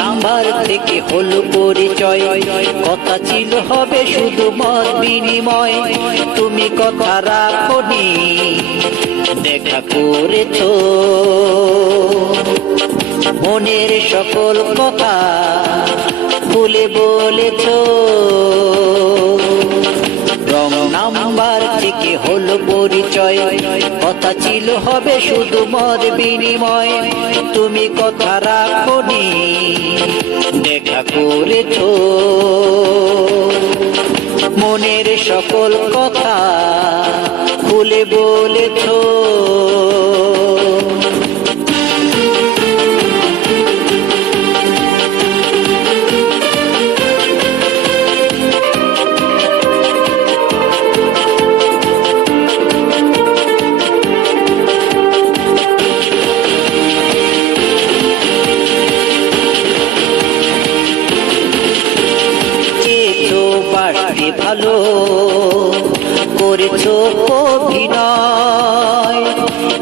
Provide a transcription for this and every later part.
Number থেকে হলো পরিচয়, কথা ছিল হবে শুধু মত বিনিময়। তুমি কথা রাখোনি, দেখা করেছো মনের সকল কথা খুলে বলেছো। রং নাম্বার থেকে হলো পরিচয়, কথা ছিল হবে শুধু মত বিনিময়। তুমি কথা রাখোনি, দেখা করেছো মনের সকল কথা খুলে বলেছো। ভালো করেছো অভিনয়,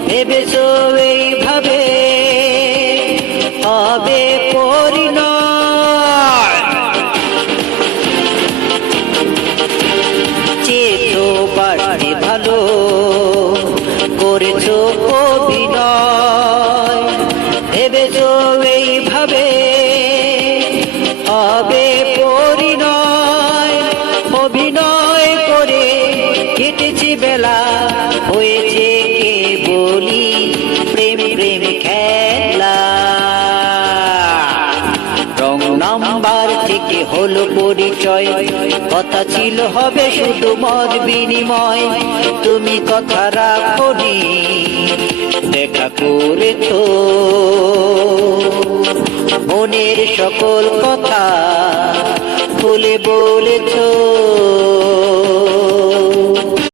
ভেবেছো এইভাবে হবে পরিণয়। চেয়েছো বাড়তে ভালো করেছো অভিনয়, ভেবেছো এইভাবে হবে পরিণয়। অভিনয় করে কেটেছে বেলা, হয়েছে কে বলি প্রেম প্রেম খেলা। রং নাম্বার থেকে হলো পরিচয়, কথা ছিল হবে শুধু মত বিনিময়। তুমি কথা রাখোনি, দেখা করেছো মনের সকল কথা খুলে বলেছো।